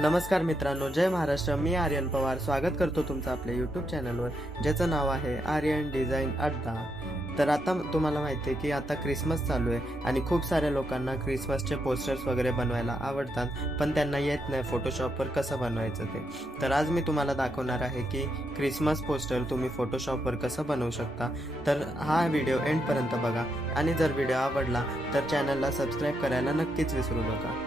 नमस्कार मित्रांनो, जय महाराष्ट्र. मी आर्यन पवार स्वागत करतो तुमचं आपल्या यूट्यूब चॅनलवर, ज्याचं नाव आहे आर्यन डिझाईन अड्डा. तर आता तुम्हाला माहिती आहे की आता क्रिसमस चालू आहे आणि खूप साऱ्या लोकांना क्रिसमसचे पोस्टर्स वगैरे बनवायला आवडतात, पण त्यांना येत नाही फोटोशॉपवर कसं बनवायचं ते. तर आज मी तुम्हाला दाखवणार आहे की क्रिसमस पोस्टर तुम्ही फोटोशॉपवर कसं बनवू शकता. तर हा व्हिडिओ एंडपर्यंत बघा आणि जर व्हिडिओ आवडला तर चॅनलला सबस्क्राईब करायला नक्कीच विसरू नका.